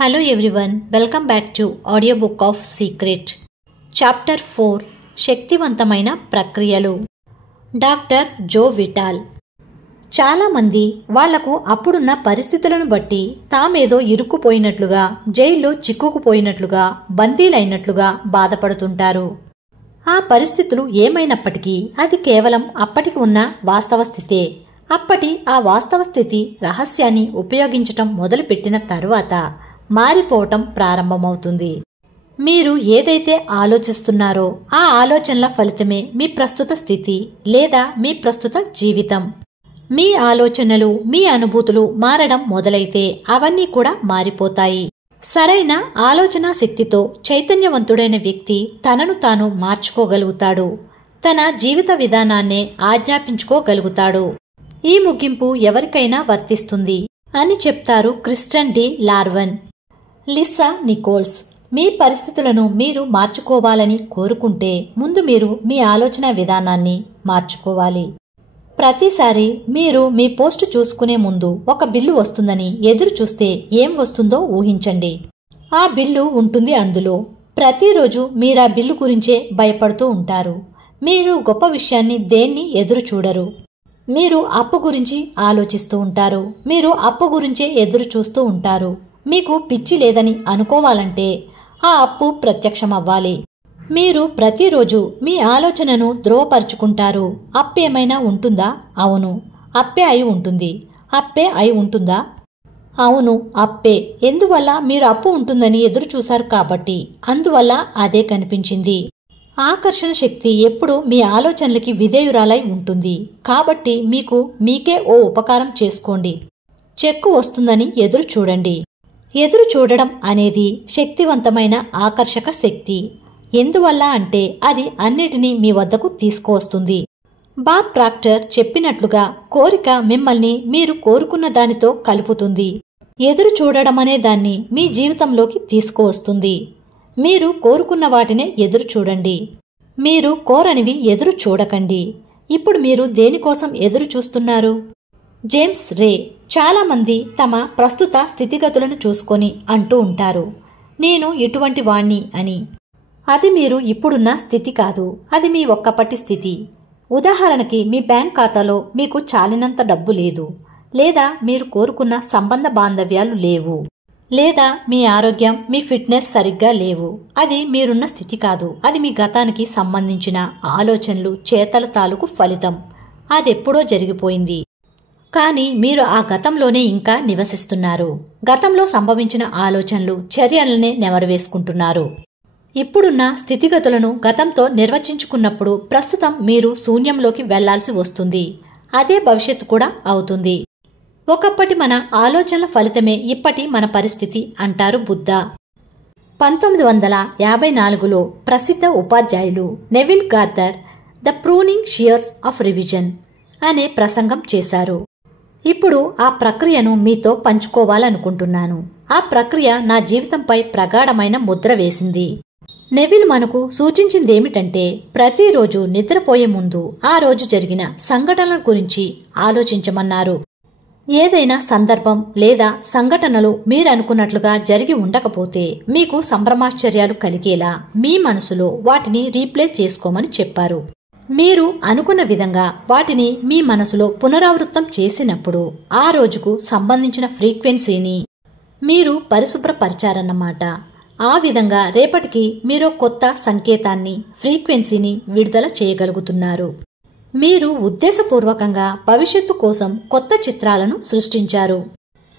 Hello everyone, welcome back to Audiobook of Secret. Chapter 4 శక్తివంతమైన ప్రక్రియలు. Doctor జో విటాల్. చాలామంది వాళ్లకు అప్పుడున్న పరిస్థితులను బట్టి తామేదో ఇరుక్కుపోయినట్లుగా, జైల్లో చిక్కుకుపోయినట్లుగా, బందీలైనట్లుగా బాధపడుతుంటారు. ఆ పరిస్థితులు ఏమైనప్పటికీ అది కేవలం అప్పటికి ఉన్న వాస్తవ స్థితే. అప్పటి ఆ వాస్తవ స్థితి రహస్యాన్ని ఉపయోగించటం మొదలుపెట్టిన తరువాత మారిపోవటం ప్రారంభమవుతుంది. మీరు ఏదైతే ఆలోచిస్తున్నారో ఆ ఆలోచనల ఫలితమే మీ ప్రస్తుత స్థితి లేదా మీ ప్రస్తుత జీవితం. మీ ఆలోచనలు, మీ అనుభూతులు మారడం మొదలైతే అవన్నీ కూడా మారిపోతాయి. సరైన ఆలోచనా శక్తితో చైతన్యవంతుడైన వ్యక్తి తనను తాను మార్చుకోగలుగుతాడు. తన జీవిత విధానాన్నే ఆజ్ఞాపించుకోగలుగుతాడు. ఈ ముగింపు ఎవరికైనా వర్తిస్తుంది అని చెప్తారు Christian D Larson. Lisa Nichols. మీ పరిస్థితులను మీరు మార్చుకోవాలని కోరుకుంటే ముందు మీరు మీ ఆలోచన విధానాన్ని మార్చుకోవాలి. ప్రతిసారి మీరు మీ పోస్టు చూసుకునే ముందు ఒక బిల్లు వస్తుందని ఎదురు చూస్తే ఏం వస్తుందో ఊహించండి. ఆ బిల్లు ఉంటుంది అందులో. ప్రతిరోజు మీరా బిల్లు గురించే భయపడుతూ ఉంటారు. మీరు గొప్ప విషయాన్ని దేన్ని ఎదురు చూడరు. మీరు అప్పు గురించి ఆలోచిస్తూ ఉంటారు. మీరు అప్పు గురించే ఎదురు చూస్తూ ఉంటారు. మీకు పిచ్చి లేదని అనుకోవాలంటే ఆ అప్పు ప్రత్యక్షమవ్వాలి. మీరు ప్రతిరోజు మీ ఆలోచనను ధృవపరుచుకుంటారు. అప్పేమైనా ఉంటుందా? అవును, అప్పే అయి ఉంటుంది. అప్పే అయి ఉంటుందా? అవును, అప్పే. ఎందువల్ల? మీరు అప్పు ఉంటుందని ఎదురు చూశారు కాబట్టి. అందువల్ల అదే కనిపించింది. ఆకర్షణ శక్తి ఎప్పుడు మీ ఆలోచనలకి విధేయురాలై ఉంటుంది. కాబట్టి మీకే ఓ ఉపకారం చేసుకోండి. చెక్కు వస్తుందని ఎదురు చూడండి. ఎదురు చూడడం అనేది శక్తివంతమైన ఆకర్షక శక్తి. ఎందువల్ల అంటే అది అన్నిటినీ మీ వద్దకు తీసుకువస్తుంది. బాబ్ ప్రాక్టర్ చెప్పినట్లుగా కోరిక మిమ్మల్ని మీరు కోరుకున్న దానితో కలుపుతుంది. ఎదురు చూడడం అనే దాన్ని మీ జీవితంలోకి తీసుకువస్తుంది. మీరు కోరుకున్న వాటినే ఎదురు చూడండి. మీరు కోరనివి ఎదురు చూడకండి. ఇప్పుడు మీరు దేనికోసం ఎదురు చూస్తున్నారు? జేమ్స్ రే. చాలామంది తమ ప్రస్తుత స్థితిగతులను చూసుకొని అంటూ ఉంటారు, నేను ఇటువంటి వాణ్ణి అని. అది మీరు ఇప్పుడున్న స్థితి కాదు, అది మీ ఒక్కప్పటి స్థితి. ఉదాహరణకి మీ బ్యాంక్ ఖాతాలో మీకు చాలినంత డబ్బు లేదు, లేదా మీరు కోరుకున్న సంబంధ బాంధవ్యాలు లేవు, లేదా మీ ఆరోగ్యం, మీ ఫిట్నెస్ సరిగ్గా లేవు. అది మీరున్న స్థితి కాదు. అది మీ గతానికి సంబంధించిన ఆలోచనలు, చేతల తాలూకు ఫలితం. అదెప్పుడో జరిగిపోయింది. కానీ మీరు ఆ గతంలోనే ఇంకా నివసిస్తున్నారు. గతంలో సంభవించిన ఆలోచనలు, చర్యలనే నెమరువేసుకుంటున్నారు. ఇప్పుడున్న స్థితిగతులను గతంతో నిర్వచించుకున్నప్పుడు ప్రస్తుతం మీరు శూన్యంలోకి వెళ్లాల్సి వస్తుంది. అదే భవిష్యత్తు కూడా అవుతుంది. ఒకప్పటి మన ఆలోచనల ఫలితమే ఇప్పటి మన పరిస్థితి అంటారు బుద్ధ. 1954లో ప్రసిద్ధ ఉపాధ్యాయులు Neville Goddard the pruning shears of revision అనే ప్రసంగం చేశారు. ఇప్పుడు ఆ ప్రక్రియను మీతో పంచుకోవాలనుకుంటున్నాను. ఆ ప్రక్రియ నా జీవితంపై ప్రగాఢమైన ముద్ర వేసింది. నెవిల్ మనకు సూచించిందేమిటంటే ప్రతిరోజు నిద్రపోయే ముందు ఆ రోజు జరిగిన సంఘటనల గురించి ఆలోచించమన్నారు. ఏదైనా సందర్భం లేదా సంఘటనలు మీరనుకున్నట్లుగా జరిగి ఉండకపోతే మీకు సంభ్రమాశ్చర్యాలు కలిగేలా మీ మనసులో వాటిని రీప్లే చేసుకోమని చెప్పారు. మీరు అనుకున్న విధంగా వాటిని మీ మనసులో పునరావృతం చేసినప్పుడు ఆ రోజుకు సంబంధించిన ఫ్రీక్వెన్సీని మీరు పరిశుభ్రపరిచారన్నమాట. ఆ విధంగా రేపటికి మీరు కొత్త సంకేతాన్ని, ఫ్రీక్వెన్సీని విడుదల చేయగలుగుతున్నారు. మీరు ఉద్దేశపూర్వకంగా భవిష్యత్తు కోసం కొత్త చిత్రాలను సృష్టించారు.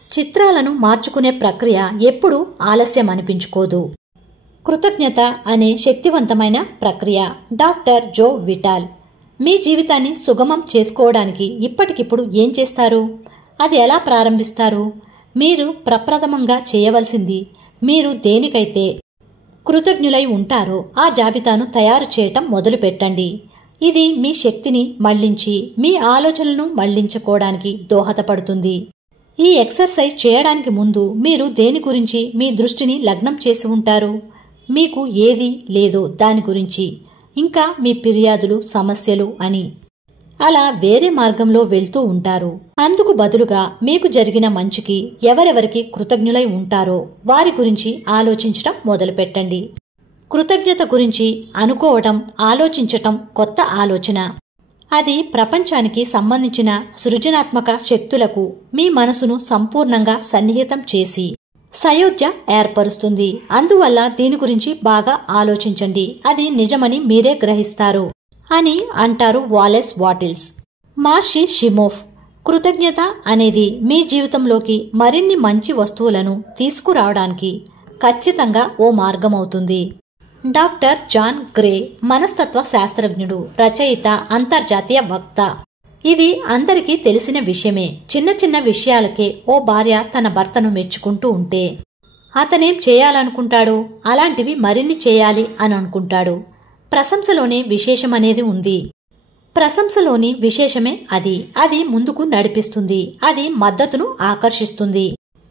చిత్రాలను మార్చుకునే ప్రక్రియ ఎప్పుడూ ఆలస్యం అనిపించుకోదు. కృతజ్ఞత అనే శక్తివంతమైన ప్రక్రియ. డాక్టర్ జో విటాల్. మీ జీవితాన్ని సుగమం చేసుకోవడానికి ఇప్పటికిప్పుడు ఏం చేస్తారు? అది ఎలా ప్రారంభిస్తారు? మీరు ప్రప్రథమంగా చేయవలసింది, మీరు దేనికైతే కృతజ్ఞులై ఉంటారో ఆ జాబితాను తయారు చేయటం మొదలుపెట్టండి. ఇది మీ శక్తిని మళ్లించి మీ ఆలోచనలను మళ్లించుకోవడానికి దోహదపడుతుంది. ఈ ఎక్సర్సైజ్ చేయడానికి ముందు మీరు దేని గురించి మీ దృష్టిని లగ్నం చేసి ఉంటారు? మీకు ఏది లేదో దాని గురించి, ఇంకా మీ ఫిర్యాదులు, సమస్యలు అని. అలా వేరే మార్గంలో వెళ్తూ ఉంటారు. అందుకు బదులుగా మీకు జరిగిన మంచికి ఎవరెవరికి కృతజ్ఞులై ఉంటారో వారి గురించి ఆలోచించటం మొదలుపెట్టండి. కృతజ్ఞత గురించి అనుకోవటం, ఆలోచించటం కొత్త ఆలోచన. అది ప్రపంచానికి సంబంధించిన సృజనాత్మక శక్తులకు మీ మనసును సంపూర్ణంగా సన్నిహితం చేసి సయోధ్య ఏర్పరుస్తుంది. అందువల్ల దీని గురించి బాగా ఆలోచించండి. అది నిజమని మీరే గ్రహిస్తారు అని అంటారు వాలెస్ వాటిల్స్. మార్షి షిమోఫ్. కృతజ్ఞత అనేది మీ జీవితంలోకి మరిన్ని మంచి వస్తువులను తీసుకురావడానికి ఖచ్చితంగా ఓ మార్గమవుతుంది. డాక్టర్ జాన్ గ్రే మనస్తత్వ శాస్త్రజ్ఞుడు, రచయిత, అంతర్జాతీయ వక్త. ఇది అందరికీ తెలిసిన విషయమే. చిన్న చిన్న విషయాలకే ఓ భార్య తన భర్తను మెచ్చుకుంటూ ఉంటే అతనేం చేయాలనుకుంటాడు? అలాంటివి మరిన్ని చేయాలి అని అనుకుంటాడు. ప్రశంసలోనే విశేషమనేది ఉంది. ప్రశంసలోని విశేషమే అది ముందుకు నడిపిస్తుంది. అది మద్దతును ఆకర్షిస్తుంది.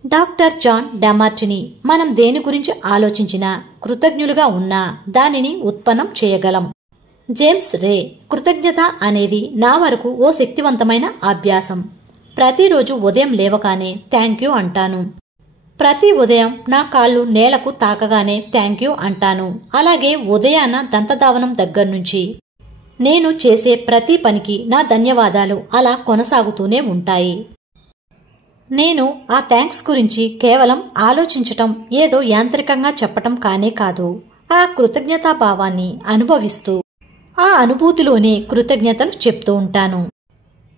Doctor John Demartini. మనం దేని గురించి ఆలోచించినా, కృతజ్ఞులుగా ఉన్నా దానిని ఉత్పన్నం చేయగలం. James Ray. కృతజ్ఞత అనేది నా వరకు ఓ శక్తివంతమైన అభ్యాసం. ప్రతిరోజు ఉదయం లేవగానే థ్యాంక్ యూ అంటాను. ప్రతి ఉదయం నా కాళ్ళు నేలకు తాకగానే థ్యాంక్ యూ అంటాను. అలాగే ఉదయాన దంతధావనం దగ్గర్నుంచి నేను చేసే ప్రతి పనికి నా ధన్యవాదాలు అలా కొనసాగుతూనే ఉంటాయి. నేను ఆ థ్యాంక్స్ గురించి కేవలం ఆలోచించటం, ఏదో యాంత్రికంగా చెప్పటం కానే కాదు. ఆ కృతజ్ఞతాభావాన్ని అనుభవిస్తూ ఆ అనుభూతిలోనే కృతజ్ఞతలు చెప్తూ ఉంటాను.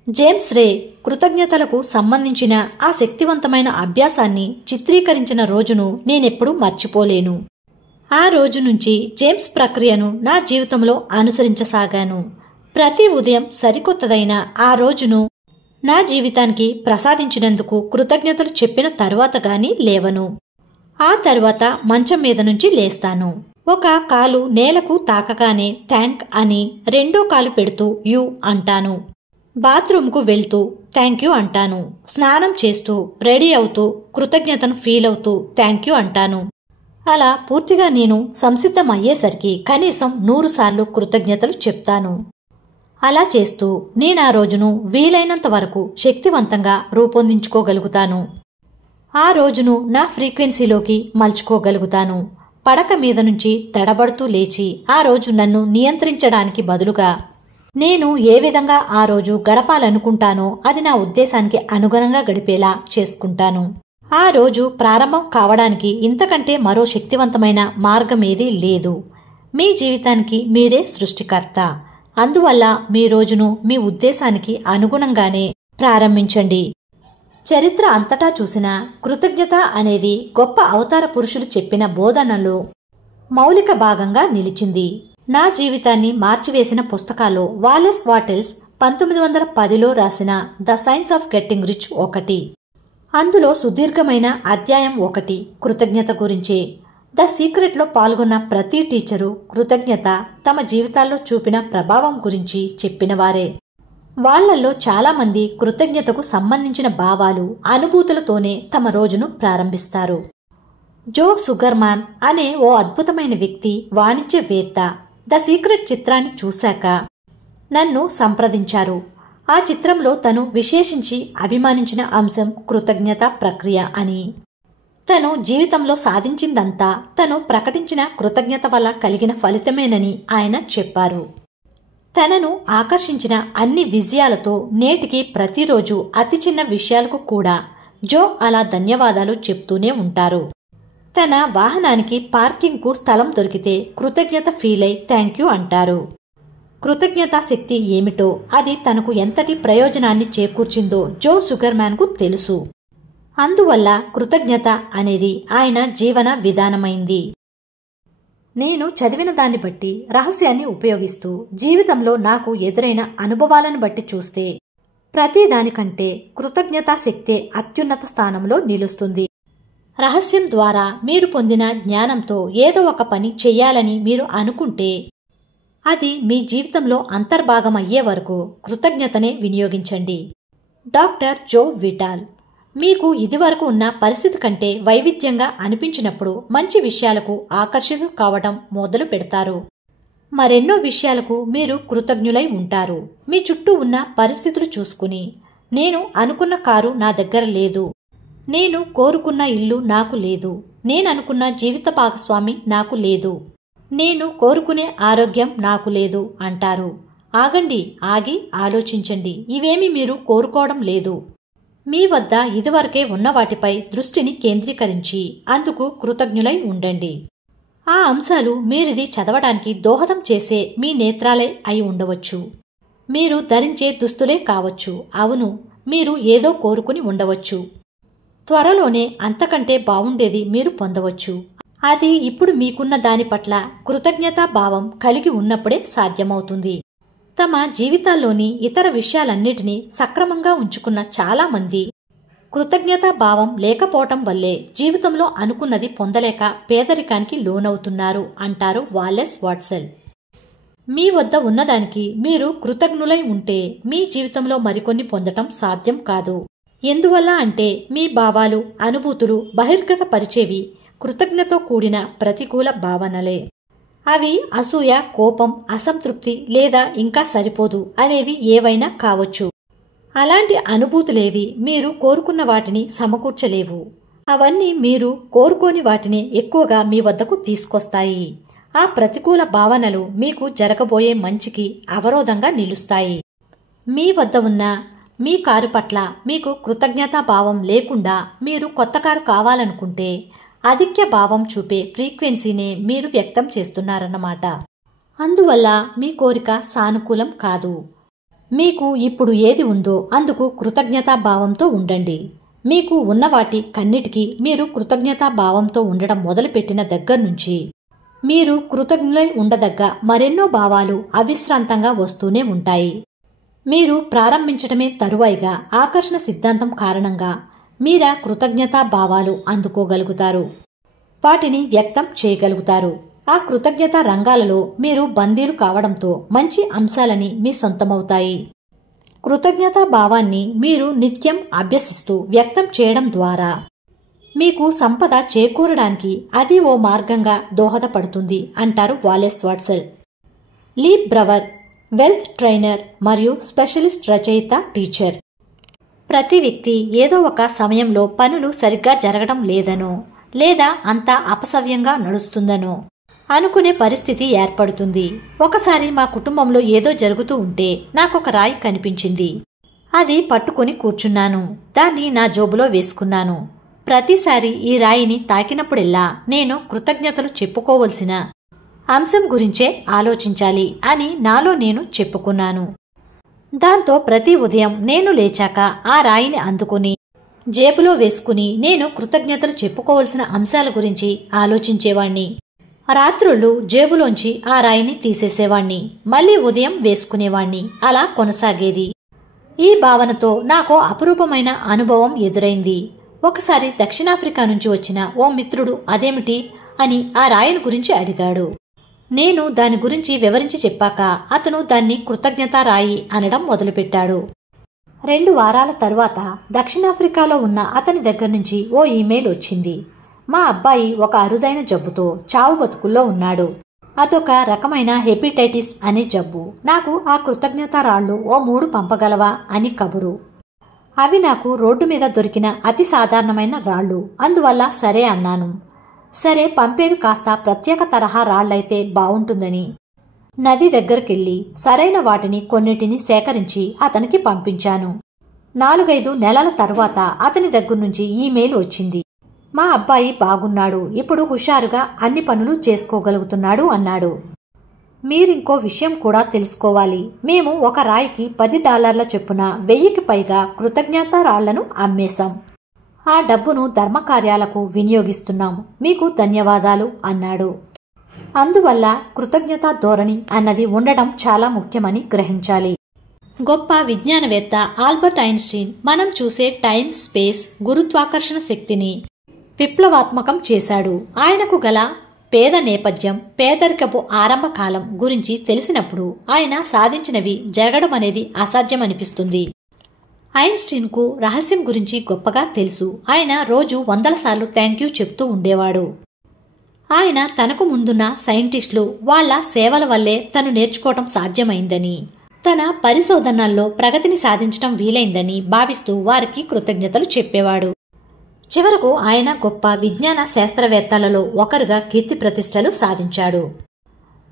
జేమ్స్ రే కృతజ్ఞతలకు సంబంధించిన ఆ శక్తివంతమైన అభ్యాసాన్ని చిత్రీకరించిన రోజును నేనెప్పుడూ మర్చిపోలేను. ఆ రోజు నుంచి జేమ్స్ ప్రక్రియను నా జీవితంలో అనుసరించసాగాను. ప్రతి ఉదయం సరికొత్తదైన ఆ రోజును నా జీవితానికి ప్రసాదించినందుకు కృతజ్ఞతలు చెప్పిన తరువాత గాని లేవను. ఆ తరువాత మంచం మీద నుంచి లేస్తాను. ఒక కాలు నేలకు తాకగానే థ్యాంక్ అని రెండో కాలు పెడుతూ యూ అంటాను. బాత్రూంకు వెళ్తూ థ్యాంక్ యూ అంటాను. స్నానం చేస్తూ, రెడీ అవుతూ కృతజ్ఞతను ఫీల్ అవుతూ థ్యాంక్ యూ అంటాను. అలా పూర్తిగా నేను సంసిద్ధమయ్యేసరికి కనీసం 100 సార్లు కృతజ్ఞతలు చెప్తాను. అలా చేస్తూ నేను ఆ రోజును వీలైనంత వరకు శక్తివంతంగా రూపొందించుకోగలుగుతాను. ఆ రోజును నా ఫ్రీక్వెన్సీలోకి మలుచుకోగలుగుతాను. పడక మీద నుంచి తడబడుతూ లేచి ఆ రోజు నన్ను నియంత్రించడానికి బదులుగా నేను ఏ విధంగా ఆ రోజు గడపాలనుకుంటానో అది నా ఉద్దేశానికి అనుగుణంగా గడిపేలా చేసుకుంటాను. ఆ రోజు ప్రారంభం కావడానికి ఇంతకంటే మరో శక్తివంతమైన మార్గమేదీ లేదు. మీ జీవితానికి మీరే సృష్టికర్త. అందువల్ల మీ రోజును మీ ఉద్దేశానికి అనుగుణంగానే ప్రారంభించండి. చరిత్ర అంతటా చూసిన కృతజ్ఞత అనేది గొప్ప అవతార పురుషులు చెప్పిన బోధనలో మౌలిక భాగంగా నిలిచింది. నా జీవితాన్ని మార్చివేసిన పుస్తకాల్లో వాలెస్ వాటిల్స్ 1910లో రాసిన the science of getting rich ఒకటి. అందులో సుదీర్ఘమైన అధ్యాయం ఒకటి కృతజ్ఞత గురించే. ద సీక్రెట్లో పాల్గొన్న ప్రతి టీచరు కృతజ్ఞత తమ జీవితాల్లో చూపిన ప్రభావం గురించి చెప్పినవారే. వాళ్లల్లో చాలామంది కృతజ్ఞతకు సంబంధించిన భావాలు, అనుభూతులతోనే తమ రోజును ప్రారంభిస్తారు. జో సుగర్మాన్ అనే ఓ అద్భుతమైన వ్యక్తి, వాణిజ్యవేత్త ద సీక్రెట్ చిత్రాన్ని చూశాక నన్ను సంప్రదించారు. ఆ చిత్రంలో తను విశేషించి అభిమానించిన అంశం కృతజ్ఞత ప్రక్రియ అని. తను జీవితంలో సాధించిందంతా తను ప్రకటించిన కృతజ్ఞత వల్ల కలిగిన ఫలితమేనని ఆయన చెప్పారు. తనను ఆకర్షించిన అన్ని విజయాలతో నేటికి ప్రతిరోజు అతి చిన్న విషయాలకు కూడా జో అలా ధన్యవాదాలు చెప్తూనే ఉంటారు. తన వాహనానికి పార్కింగ్కు స్థలం దొరికితే కృతజ్ఞత ఫీల్ అయి థ్యాంక్ యూ అంటారు. కృతజ్ఞతా శక్తి ఏమిటో, అది తనకు ఎంతటి ప్రయోజనాన్ని చేకూర్చిందో జో సుగర్మాన్కు తెలుసు. అందువల్ల కృతజ్ఞత అనేది ఆయన జీవన విధానమైంది. నేను చదివిన దాన్ని బట్టి, రహస్యాన్ని ఉపయోగిస్తూ జీవితంలో నాకు ఎదురైన అనుభవాలను బట్టి చూస్తే ప్రతి దానికంటే కృతజ్ఞతా శక్తే అత్యున్నత స్థానంలో నిలుస్తుంది. రహస్యం ద్వారా మీరు పొందిన జ్ఞానంతో ఏదో ఒక పని చెయ్యాలని మీరు అనుకుంటే అది మీ జీవితంలో అంతర్భాగమయ్యే వరకు కృతజ్ఞతనే వినియోగించండి. డాక్టర్ జో విటాల్. మీకు ఇదివరకు ఉన్న పరిస్థితి కంటే వైవిధ్యంగా అనిపించినప్పుడు మంచి విషయాలకు ఆకర్షితులు కావడం మొదలు పెడతారు. మరెన్నో విషయాలకు మీరు కృతజ్ఞులై ఉంటారు. మీ చుట్టూ ఉన్న పరిస్థితులు చూసుకుని, నేను అనుకున్న కారు నా దగ్గర లేదు, నేను కోరుకున్న ఇల్లు నాకు లేదు, నేననుకున్న జీవిత భాగస్వామి నాకు లేదు, నేను కోరుకునే ఆరోగ్యం నాకు లేదు అంటారు. ఆగండి, ఆగి ఆలోచించండి. ఇవేమీ మీరు కోరుకోవడం లేదు. మీ వద్ద ఇదివరకే ఉన్న వాటిపై దృష్టిని కేంద్రీకరించి అందుకు కృతజ్ఞులై ఉండండి. ఆ అంశాలు మీరిది చదవడానికి దోహదం చేసే మీ నేత్రాలే అయి ఉండవచ్చు. మీరు ధరించే దుస్తులే కావచ్చు. అవును, మీరు ఏదో కోరుకుని ఉండవచ్చు. త్వరలోనే అంతకంటే బావుండేది మీరు పొందవచ్చు. అది ఇప్పుడు మీకున్న దాని పట్ల కృతజ్ఞతాభావం కలిగి ఉన్నప్పుడే సాధ్యమవుతుంది. తమ జీవితాల్లోని ఇతర విషయాలన్నిటినీ సక్రమంగా ఉంచుకున్న చాలామంది కృతజ్ఞతాభావం లేకపోవటం వల్లే జీవితంలో అనుకున్నది పొందలేక పేదరికానికి లోనవుతున్నారు అంటారు వాలెస్ వాట్సన్. మీ వద్ద ఉన్నదానికి మీరు కృతజ్ఞులై ఉంటే మీ జీవితంలో మరికొన్ని పొందటం సాధ్యం కాదు. ఎందువల్ల అంటే మీ భావాలు, అనుభూతులు బహిర్గత పరిచేవి కృతజ్ఞతతో కూడిన ప్రతికూల భావనలే. అవి అసూయ, కోపం, అసంతృప్తి లేదా ఇంకా సరిపోదు అనేవి ఏవైనా కావచ్చు. అలాంటి అనుభూతులేవి మీరు కోరుకున్న వాటిని సమకూర్చలేవు. అవన్నీ మీరు కోరుకోని వాటిని ఎక్కువగా మీ వద్దకు తీసుకొస్తాయి. ఆ ప్రతికూల భావనలు మీకు జరగబోయే మంచికి అవరోధంగా నిలుస్తాయి. మీ వద్ద ఉన్న మీ కారు పట్ల మీకు కృతజ్ఞతాభావం లేకుండా మీరు కొత్త కారు కావాలనుకుంటే అధిక్య భావం చూపే ఫ్రీక్వెన్సీనే మీరు వ్యక్తం చేస్తున్నారన్నమాట. అందువల్ల మీ కోరిక సానుకూలం కాదు. మీకు ఇప్పుడు ఏది ఉందో అందుకు కృతజ్ఞతాభావంతో ఉండండి. మీకు ఉన్న వాటి కన్నిటికీ మీరు కృతజ్ఞతాభావంతో ఉండడం మొదలుపెట్టిన దగ్గర నుంచి మీరు కృతజ్ఞులై ఉండదగ్గ మరెన్నో భావాలు అవిశ్రాంతంగా వస్తూనే ఉంటాయి. మీరు ప్రారంభించడమే తరువాయిగా ఆకర్షణ సిద్ధాంతం కారణంగా మీరా కృతజ్ఞతాభావాలు అందుకోగలుగుతారు. వాటిని వ్యక్తం చేయగలుగుతారు. ఆ కృతజ్ఞత రంగాలలో మీరు బందీలు కావడంతో మంచి అంశాలని మీ సొంతమవుతాయి. కృతజ్ఞతాభావాన్ని మీరు నిత్యం అభ్యసిస్తూ వ్యక్తం చేయడం ద్వారా మీకు సంపద చేకూరడానికి అది ఓ మార్గంగా దోహదపడుతుంది అంటారు వాలెస్ వాట్సన్. లీ బ్రవర్ వెల్త్ ట్రైనర్ మరియు స్పెషలిస్ట్ రచయిత, టీచర్. ప్రతి వ్యక్తి ఏదో ఒక సమయంలో పనులు సరిగ్గా జరగడం లేదనో లేదా అంతా అపసవ్యంగా నడుస్తుందనో అనుకునే పరిస్థితి ఏర్పడుతుంది. ఒకసారి మా కుటుంబంలో ఏదో జరుగుతూ ఉంటే నాకొక రాయి కనిపించింది. అది పట్టుకుని కూర్చున్నాను. దాన్ని నా జోబులో వేసుకున్నాను. ప్రతిసారి ఈ రాయిని తాకినప్పుడెల్లా నేను కృతజ్ఞతలు చెప్పుకోవలసిన అంశం గురించే ఆలోచించాలి అని నాలో నేను చెప్పుకున్నాను. దాంతో ప్రతి ఉదయం నేను లేచాక ఆ రాయిని అందుకుని జేబులో వేసుకుని నేను కృతజ్ఞతలు చెప్పుకోవలసిన అంశాల గురించి ఆలోచించేవాణ్ణి. రాత్రుళ్ళు జేబులోంచి ఆ రాయిని తీసేసేవాణ్ణి, మళ్ళీ ఉదయం వేసుకునేవాణ్ణి. అలా కొనసాగేది. ఈ భావనతో నాకు అపురూపమైన అనుభవం ఎదురైంది. ఒకసారి దక్షిణాఫ్రికా నుంచి వచ్చిన ఓ మిత్రుడు అదేమిటి అని ఆ రాయిని గురించి అడిగాడు. నేను దాని గురించి వివరించి చెప్పాక అతను దాన్ని కృతజ్ఞతా రాయి అనడం మొదలుపెట్టాడు. 2 వారాల తరువాత దక్షిణాఫ్రికాలో ఉన్న అతని దగ్గర నుంచి ఓ ఇమెయిల్ వచ్చింది. మా అబ్బాయి ఒక అరుదైన జబ్బుతో చావు బతుకుల్లో ఉన్నాడు. అదొక రకమైన హెపటైటిస్ అనే జబ్బు. నాకు ఆ కృతజ్ఞతా రాళ్ళు ఓ 3 పంపగలవా అని కబురు. అవి నాకు రోడ్డు మీద దొరికిన అతి సాధారణమైన రాళ్ళు. అందువల్ల సరే అన్నాను. సరే, పంపేవి కాస్త ప్రత్యేక తరహా రాళ్లైతే బావుంటుందని నది దగ్గరకెళ్ళి సరైన వాటిని కొన్నిటిని సేకరించి అతనికి పంపించాను. 4-5 నెలల తరువాత అతని దగ్గర నుంచి ఈమెయిల్ వచ్చింది. మా అబ్బాయి బాగున్నాడు, ఇప్పుడు హుషారుగా అన్ని పనులు చేసుకోగలుగుతున్నాడు అన్నాడు. మీరింకో విషయం కూడా తెలుసుకోవాలి. మేము ఒక రాయికి $10 చొప్పున 1000కి పైగా కృతజ్ఞతా రాళ్లను అమ్మేశాం. ఆ డబ్బును ధర్మకార్యాలకు వినియోగిస్తున్నాం. మీకు ధన్యవాదాలు అన్నాడు. అందువల్ల కృతజ్ఞతా ధోరణి అన్నది ఉండడం చాలా ముఖ్యమని గ్రహించాలి. గొప్ప విజ్ఞానవేత్త ఆల్బర్ట్ ఐన్స్టీన్ మనం చూసే టైం, స్పేస్, గురుత్వాకర్షణ శక్తిని విప్లవాత్మకం చేశాడు. ఆయనకు గల పేద నేపథ్యం, పేదరికపు ఆరంభకాలం గురించి తెలిసినప్పుడు ఆయన సాధించినవి జరగడం అనేది అసాధ్యమనిపిస్తుంది. ఐన్స్టీన్కు రహస్యం గురించి గొప్పగా తెలుసు. ఆయన రోజు 100 సార్లు థ్యాంక్ యూ చెప్తూ ఉండేవాడు. ఆయన తనకు ముందున్న సైంటిస్టులు వాళ్ల సేవల వల్లే తను నేర్చుకోవటం సాధ్యమైందని, తన పరిశోధనల్లో ప్రగతిని సాధించటం వీలైందని భావిస్తూ వారికి కృతజ్ఞతలు చెప్పేవాడు. చివరకు ఆయన గొప్ప విజ్ఞాన శాస్త్రవేత్తలలో ఒకరుగా కీర్తి ప్రతిష్టలు సాధించాడు.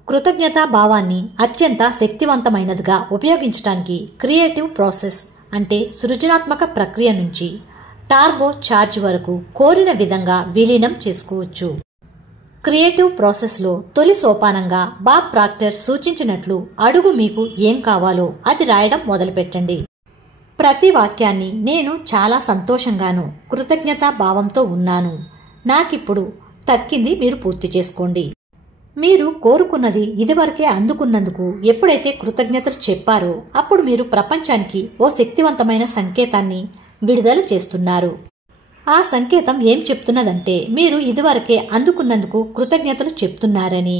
కృతజ్ఞతా భావాన్ని అత్యంత శక్తివంతమైనదిగా ఉపయోగించటానికి క్రియేటివ్ ప్రాసెస్ అంటే సృజనాత్మక ప్రక్రియ నుంచి టార్బో చార్జ్ వరకు కోరిన విధంగా విలీనం చేసుకోవచ్చు. క్రియేటివ్ ప్రాసెస్లో తొలి సోపానంగా బాబ్ ప్రాక్టర్ సూచించినట్లు అడుగు మీకు ఏం కావాలో అది రాయడం మొదలుపెట్టండి. ప్రతి వాక్యాన్ని నేను చాలా సంతోషంగాను కృతజ్ఞతా భావంతో ఉన్నాను, నాకిప్పుడు తక్కింది మీరు పూర్తి చేసుకోండి. మీరు కోరుకున్నది ఇదివరకే అందుకున్నందుకు ఎప్పుడైతే కృతజ్ఞతలు చెప్పారో అప్పుడు మీరు ప్రపంచానికి ఓ శక్తివంతమైన సంకేతాన్ని విడుదల చేస్తున్నారు. ఆ సంకేతం ఏం చెప్తున్నదంటే మీరు ఇదివరకే అందుకున్నందుకు కృతజ్ఞతలు చెప్తున్నారని.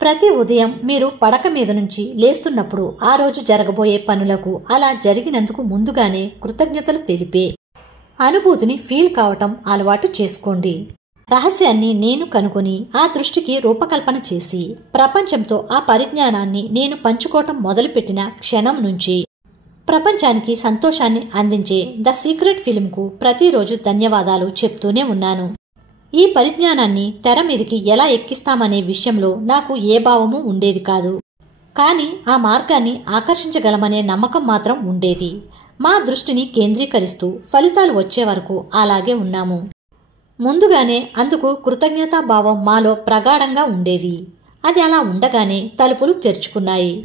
ప్రతి ఉదయం మీరు పడక మీద నుంచి లేస్తున్నప్పుడు ఆ రోజు జరగబోయే పనులకు అలా జరిగినందుకు ముందుగానే కృతజ్ఞతలు తెలిపే అనుభూతిని ఫీల్ కావటం అలవాటు చేసుకోండి. రహస్యాన్ని నేను కనుగొని ఆ దృష్టికి రూపకల్పన చేసి ప్రపంచంతో ఆ పరిజ్ఞానాన్ని నేను పంచుకోవటం మొదలుపెట్టిన క్షణం నుంచి ప్రపంచానికి సంతోషాన్ని అందించే ద సీక్రెట్ ఫిల్మ్కు ప్రతిరోజు ధన్యవాదాలు చెప్తూనే ఉన్నాను. ఈ పరిజ్ఞానాన్ని తెర మీదికి ఎలా ఎక్కిస్తామనే విషయంలో నాకు ఏ భావము ఉండేది కాదు. కానీ ఆ మార్గాన్ని ఆకర్షించగలమనే నమ్మకం మాత్రం ఉండేది. మా దృష్టిని కేంద్రీకరిస్తూ ఫలితాలు వచ్చే వరకు అలాగే ఉన్నాము. ముందుగానే అందుకు కృతజ్ఞతాభావం మాలో ప్రగాఢంగా ఉండేది. అది అలా ఉండగానే తలుపులు తెరుచుకున్నాయి.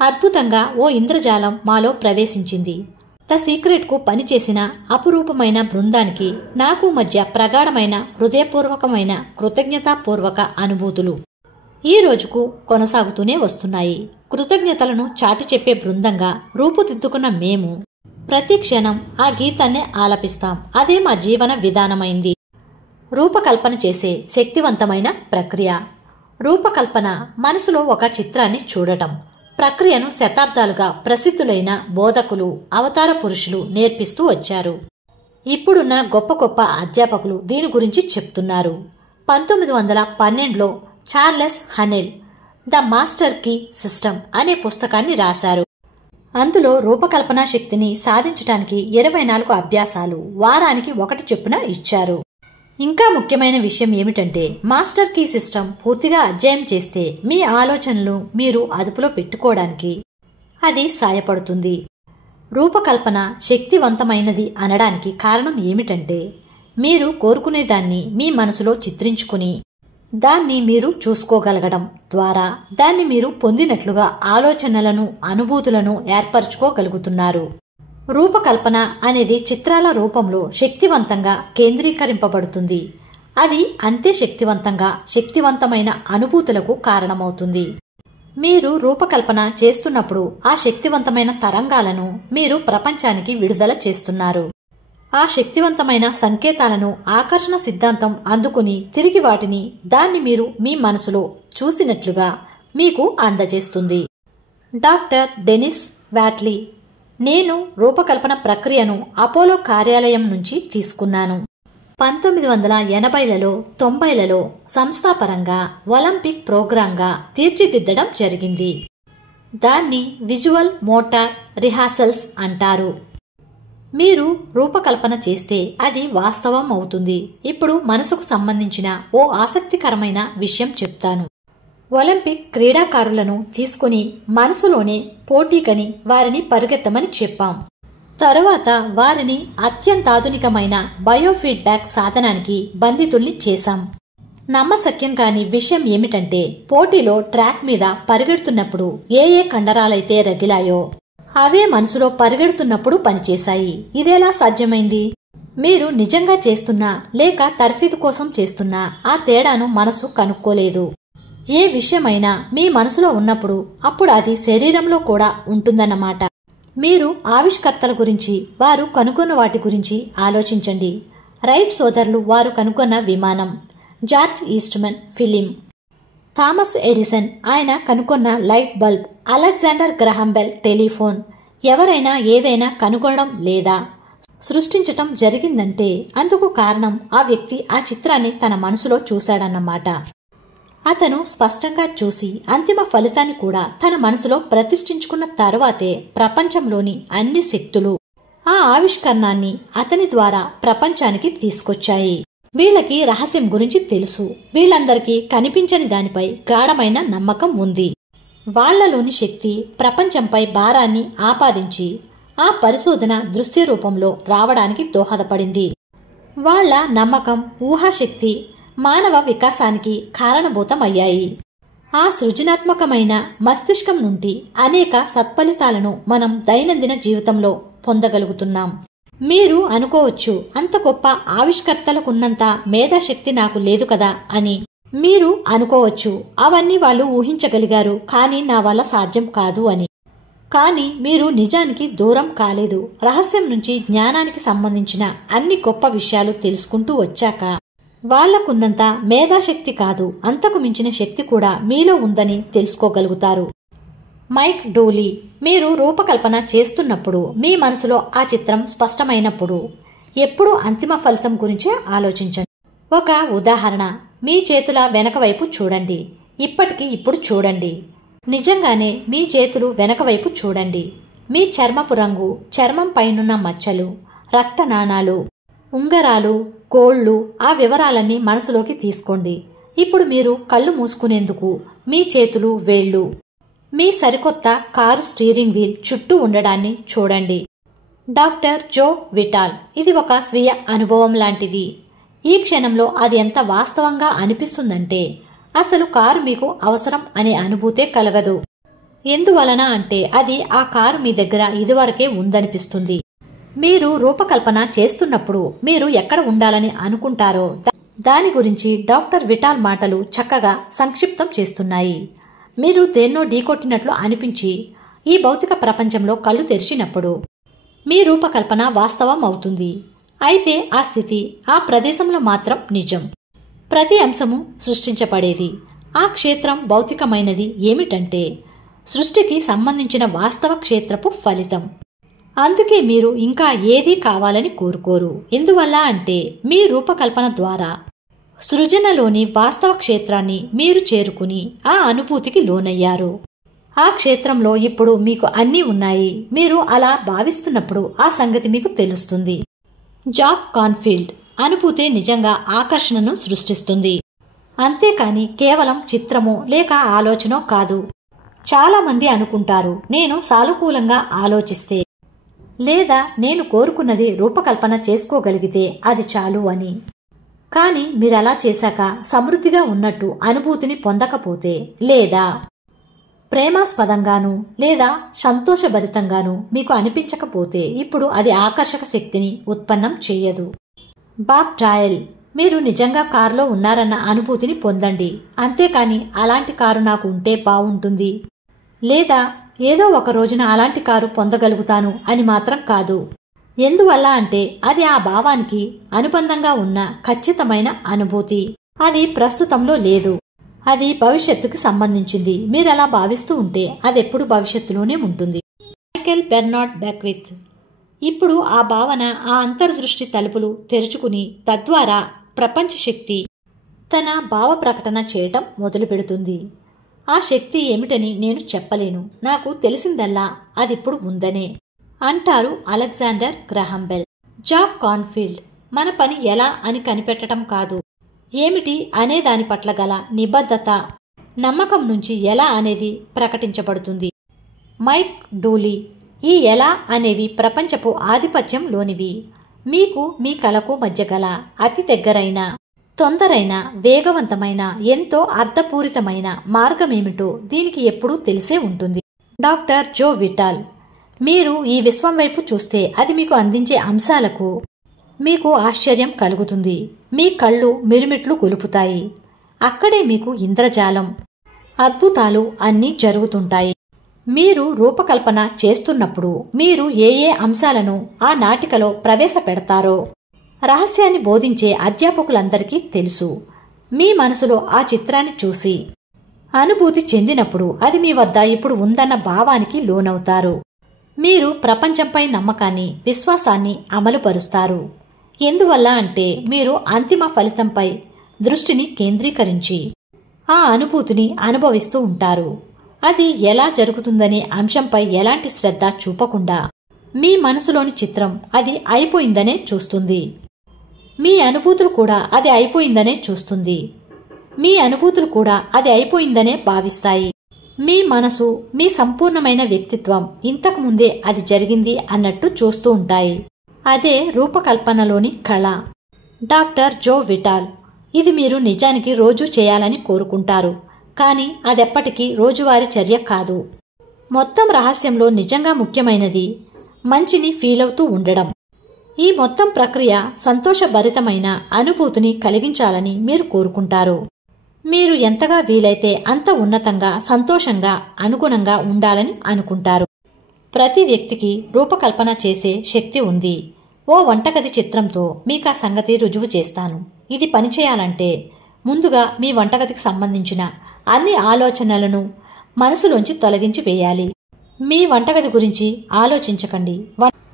అద్భుతంగా ఓ ఇంద్రజాలం మాలో ప్రవేశించింది. ద సీక్రెట్కు పనిచేసిన అపురూపమైన బృందానికి నాకు మధ్య ప్రగాఢమైన హృదయపూర్వకమైన కృతజ్ఞతాపూర్వక అనుభూతులు ఈ రోజుకు కొనసాగుతూనే వస్తున్నాయి. కృతజ్ఞతలను చాటి చెప్పే బృందంగా రూపుదిద్దుకున్న మేము ప్రతి క్షణం ఆ గీతాన్నే ఆలపిస్తాం. అదే మా జీవన విధానమైంది. రూపకల్పన చేసే శక్తివంతమైన ప్రక్రియ. రూపకల్పన మనసులో ఒక చిత్రాన్ని చూడటం. ప్రక్రియను శతాబ్దాలుగా ప్రసిద్ధులైన బోధకులు, అవతార పురుషులు నేర్పిస్తూ వచ్చారు. ఇప్పుడున్న గొప్ప గొప్ప అధ్యాపకులు దీని గురించి చెప్తున్నారు. 1912లో Charles Haanel the master key system అనే పుస్తకాన్ని రాశారు. అందులో రూపకల్పన శక్తిని సాధించడానికి 24 అభ్యాసాలు వారానికి ఒకటి చొప్పున ఇచ్చారు. ఇంకా ముఖ్యమైన విషయం ఏమిటంటే మాస్టర్ కీ సిస్టమ్ పూర్తిగా అధ్యయనం చేస్తే మీ ఆలోచనలు మీరు అదుపులో పెట్టుకోవడానికి అది సాయపడుతుంది. రూపకల్పన శక్తివంతమైనది అనడానికి కారణం ఏమిటంటే మీరు కోరుకునేదాన్ని మీ మనసులో చిత్రించుకుని దాన్ని మీరు చూసుకోగలగడం ద్వారా దాన్ని మీరు పొందినట్లుగా ఆలోచనలను, అనుభూతులను ఏర్పరచుకోగలుగుతున్నారు. రూపకల్పన అనేది చిత్రాల రూపంలో శక్తివంతంగా కేంద్రీకరింపబడుతుంది. అది అంతే శక్తివంతమైన అనుభూతులకు కారణమవుతుంది. మీరు రూపకల్పన చేస్తున్నప్పుడు ఆ శక్తివంతమైన తరంగాలను మీరు ప్రపంచానికి విడుదల చేస్తున్నారు. ఆ శక్తివంతమైన సంకేతాలను ఆకర్షణ సిద్ధాంతం అందుకుని తిరిగి వాటిని దాన్ని మీరు మీ మనసులో చూసినట్లుగా మీకు అందజేస్తుంది. Doctor Denis Waitley. నేను రూపకల్పన ప్రక్రియను అపోలో కార్యాలయం నుంచి తీసుకున్నాను. 1980లలో 90లలో సంస్థాపరంగా ఒలింపిక్ ప్రోగ్రాంగా తీర్చిదిద్దడం జరిగింది. దాన్ని విజువల్ మోటార్ రిహార్సల్స్ అంటారు. మీరు రూపకల్పన చేస్తే అది వాస్తవం అవుతుంది. ఇప్పుడు మనసుకు సంబంధించిన ఓ ఆసక్తికరమైన విషయం చెప్తాను. ఒలింపిక్ క్రీడాకారులను తీసుకుని మనసులోనే పోటీకని వారిని పరుగెత్తమని చెప్పాం. తరువాత వారిని అత్యంతాధునికమైన బయోఫీడ్బ్యాక్ సాధనానికి బంధితుల్ని చేశాం. నమ్మశక్యం కాని విషయం ఏమిటంటే పోటీలో ట్రాక్ మీద పరిగెడుతున్నప్పుడు ఏ కండరాలైతే రగిలాయో అవే మనసులో పరిగెడుతున్నప్పుడు పనిచేశాయి. ఇదేలా సాధ్యమైంది? మీరు నిజంగా చేస్తున్నా లేక తర్ఫీదు కోసం చేస్తున్నా ఆ తేడాను మనసు కనుక్కోలేదు. ఏ విషయమైనా మీ మనసులో ఉన్నప్పుడు అప్పుడు అది శరీరంలో కూడా ఉంటుందన్నమాట. మీరు ఆవిష్కర్తల గురించి, వారు కనుగొన్న వాటి గురించి ఆలోచించండి. రైట్ సోదరులు వారు కనుగొన్న విమానం, George Eastman film, Thomas Edison ఆయన కనుగొన్న light bulb, Alexander గ్రహాం bell telephone. ఎవరైనా ఏదైనా కనుగొనడం లేదా సృష్టించటం జరిగిందంటే అందుకు కారణం ఆ వ్యక్తి ఆ చిత్రాన్ని తన మనసులో చూశాడన్నమాట. అతను స్పష్టంగా చూసి అంతిమ ఫలితాన్ని కూడా తన మనసులో ప్రతిష్ఠించుకున్న తర్వాతే ప్రపంచంలోని అన్ని శక్తులు ఆ ఆవిష్కరణాన్ని అతని ద్వారా ప్రపంచానికి తీసుకొచ్చాయి. వీళ్ళకి రహస్యం గురించి తెలుసు. వీళ్ళందరికీ కనిపించని దానిపై గాఢమైన నమ్మకం ఉంది. వాళ్లలోని శక్తి ప్రపంచంపై భారాన్ని ఆపాదించి ఆ పరిశోధన దృశ్య రూపంలో రావడానికి దోహదపడింది. వాళ్ల నమ్మకం, ఊహాశక్తి మానవ వికాసానికి కారణభూతమయ్యాయి. ఆ సృజనాత్మకమైన మస్తిష్కం నుండి అనేక సత్ఫలితాలను మనం దైనందిన జీవితంలో పొందగలుగుతున్నాం. మీరు అనుకోవచ్చు, అంత గొప్ప ఆవిష్కర్తలకున్నంత మేధాశక్తి నాకు లేదు కదా అని. మీరు అనుకోవచ్చు, అవన్నీ వాళ్ళు ఊహించగలిగారు, కానీ నా వల్ల సాధ్యం కాదు అని. కానీ మీరు నిజానికి దూరం కాలేదు. రహస్యం నుంచి జ్ఞానానికి సంబంధించిన అన్ని గొప్ప విషయాలు తెలుసుకుంటూ వచ్చాక వాళ్లకున్నంత మేధాశక్తి కాదు, అంతకు మించిన శక్తి కూడా మీలో ఉందని తెలుసుకోగలుగుతారు. మైక్ డూలీ, మీరు రూపకల్పన చేస్తున్నప్పుడు మీ మనసులో ఆ చిత్రం స్పష్టమైనప్పుడు ఎప్పుడూ అంతిమ ఫలితం గురించే ఆలోచించండి. ఒక ఉదాహరణ, మీ చేతుల వెనక వైపు చూడండి. ఇప్పటికి ఇప్పుడు చూడండి. నిజంగానే మీ చేతులు వెనక వైపు చూడండి. మీ చర్మపు రంగు, చర్మం పైనున్న మచ్చలు, రక్త నాణాలు, ఉంగరాలు, గోళ్లు, ఆ వివరాలన్నీ మనసులోకి తీసుకోండి. ఇప్పుడు మీరు కళ్ళు మూసుకునేందుకు మీ చేతులు, వేళ్లు, మీ సరికొత్త కారు స్టీరింగ్ వీల్ చుట్టూ ఉండడాన్ని చూడండి. డాక్టర్ జో విటాల్, ఇది ఒక స్వీయ అనుభవం లాంటిది. ఈ క్షణంలో అది ఎంత వాస్తవంగా అనిపిస్తుందంటే అసలు కారు మీకు అవసరం అనే అనుభూతే కలగదు. ఎందువలన అంటే అది ఆ కారు మీ దగ్గర ఇదివరకే ఉందనిపిస్తుంది. మీరు రూపకల్పన చేస్తున్నప్పుడు మీరు ఎక్కడ ఉండాలని అనుకుంటారో దాని గురించి డాక్టర్ విటాల్ మాటలు చక్కగా సంక్షిప్తం చేస్తున్నాయి. మీరు దేన్నో ఢీకొట్టినట్లు అనిపించి ఈ భౌతిక ప్రపంచంలో కళ్ళు తెరిచినప్పుడు మీ రూపకల్పన వాస్తవం అవుతుంది. అయితే ఆ స్థితి ఆ ప్రదేశంలో మాత్రం నిజం. ప్రతి అంశము సృష్టించబడేది. ఆ క్షేత్రం భౌతికమైనది ఏమిటంటే సృష్టికి సంబంధించిన వాస్తవ క్షేత్రపు ఫలితం. అందుకే మీరు ఇంకా ఏదీ కావాలని కోరుకోరు. ఎందువల్ల అంటే మీ రూపకల్పన ద్వారా సృజనలోని వాస్తవ క్షేత్రాన్ని మీరు చేరుకుని ఆ అనుభూతికి లోనయ్యారు. ఆ క్షేత్రంలో ఇప్పుడు మీకు అన్నీ ఉన్నాయి. మీరు అలా భావిస్తున్నప్పుడు ఆ సంగతి మీకు తెలుస్తుంది. జాక్ కాన్ఫీల్డ్, అనుభూతి నిజంగా ఆకర్షణను సృష్టిస్తుంది. అంతేకాని కేవలం చిత్రమో లేక ఆలోచనో కాదు. చాలామంది అనుకుంటారు, నేను సానుకూలంగా ఆలోచిస్తే లేదా నేను కోరుకున్నది రూపకల్పన చేసుకోగలిగితే అది చాలు అని. కానీ మీరలా చేశాక సమృద్ధిగా ఉన్నట్టు అనుభూతిని పొందకపోతే లేదా ప్రేమాస్పదంగాను లేదా సంతోషభరితంగాను మీకు అనిపించకపోతే ఇప్పుడు అది ఆకర్షక శక్తిని ఉత్పన్నం చేయదు. బాబ్ డాయల్, మీరు నిజంగా కారులో ఉన్నారన్న అనుభూతిని పొందండి. అంతేకాని అలాంటి కారు నాకు ఉంటే బావుంటుంది లేదా ఏదో ఒక రోజున అలాంటి కారు పొందగలుగుతాను అని మాత్రం కాదు. ఎందువల్ల అంటే అది ఆ భావానికి అనుబంధంగా ఉన్న ఖచ్చితమైన అనుభూతి. అది ప్రస్తుతంలో లేదు, అది భవిష్యత్తుకు సంబంధించింది. మీరలా భావిస్తూ ఉంటే అదెప్పుడు భవిష్యత్తులోనే ఉంటుంది. మైకెల్ బెర్నార్డ్ బెక్విత్, ఇప్పుడు ఆ భావన ఆ అంతర్దృష్టి తలుపులు తెరుచుకుని తద్వారా ప్రపంచ శక్తి తన భావ ప్రకటన చేయటం మొదలు పెడుతుంది. ఆ శక్తి ఏమిటని నేను చెప్పలేను. నాకు తెలిసిందల్లా అదిప్పుడు ఉందనే అంటారు అలెగ్జాండర్ గ్రహాం బెల్. జాక్ కాన్ఫీల్డ్, మన పని ఎలా అని కనిపెట్టడం కాదు, ఏమిటి అనే దాని పట్ల గల నిబద్ధత, నమ్మకం నుంచి ఎలా అనేది ప్రకటించబడుతుంది. మైక్ డూలీ, ఈ ఎలా అనేవి ప్రపంచపు ఆధిపత్యంలోనివి. మీకు మీ కళకు మధ్య గల అతి దగ్గరైన, తొందరైన, వేగవంతమైన, ఎంతో అర్థపూరితమైన మార్గమేమిటో దీనికి ఎప్పుడూ తెలిసే ఉంటుంది. డాక్టర్ జో విటాల్, మీరు ఈ విశ్వం వైపు చూస్తే అది మీకు అందించే అంశాలకు మీకు ఆశ్చర్యం కలుగుతుంది. మీ కళ్ళు మిరుమిట్లు గొలుపుతాయి. అక్కడే మీకు ఇంద్రజాలం, అద్భుతాలు అన్నీ జరుగుతుంటాయి. మీరు రూపకల్పన చేస్తున్నప్పుడు మీరు ఏ ఏ అంశాలను ఆ నాటికలో ప్రవేశపెడతారో రహస్యాన్ని బోధించే అధ్యాపకులందరికీ తెలుసు. మీ మనసులో ఆ చిత్రాన్ని చూసి అనుభూతి చెందినప్పుడు అది మీ వద్ద ఇప్పుడు ఉందన్న భావానికి లోనవుతారు. మీరు ప్రపంచంపై నమ్మకాన్ని, విశ్వాసాన్ని అమలుపరుస్తారు. ఎందువల్ల అంటే మీరు అంతిమ ఫలితంపై దృష్టిని కేంద్రీకరించి ఆ అనుభూతిని అనుభవిస్తూ ఉంటారు. అది ఎలా జరుగుతుందనే అంశంపై ఎలాంటి శ్రద్ధ చూపకుండా మీ మనసులోని చిత్రం అది అయిపోయిందనే చూస్తుంది. మీ అనుభూతులు కూడా అది అయిపోయిందనే చూస్తుంది. మీ అనుభూతులు కూడా అది అయిపోయిందనే భావిస్తాయి. మీ మనసు, మీ సంపూర్ణమైన వ్యక్తిత్వం ఇంతకు ముందే అది జరిగింది అన్నట్టు చూస్తూ ఉంటాయి. అదే రూపకల్పనలోని కళ. డాక్టర్ జో విటాల్. ఇది మీరు నిజానికి రోజూ చేయాలని కోరుకుంటారు, కానీ అదెప్పటికీ రోజువారీ చర్య కాదు. మొత్తం రహస్యంలో నిజంగా ముఖ్యమైనది మంచిని ఫీలవుతూ ఉండడం. ఈ మొత్తం ప్రక్రియ సంతోషభరితమైన అనుభూతిని కలిగించాలని మీరు కోరుకుంటారు. మీరు ఎంతగా వీలైతే అంత ఉన్నతంగా, సంతోషంగా, అనుగుణంగా ఉండాలని అనుకుంటారు. ప్రతి వ్యక్తికి రూపకల్పన చేసే శక్తి ఉంది. ఓ వంటగది చిత్రంతో మీకా సంగతి రుజువు చేస్తాను. ఇది పనిచేయాలంటే ముందుగా మీ వంటగదికి సంబంధించిన అన్ని ఆలోచనలను మనసులోంచి తొలగించి వేయాలి. మీ వంటగది గురించి ఆలోచించకండి.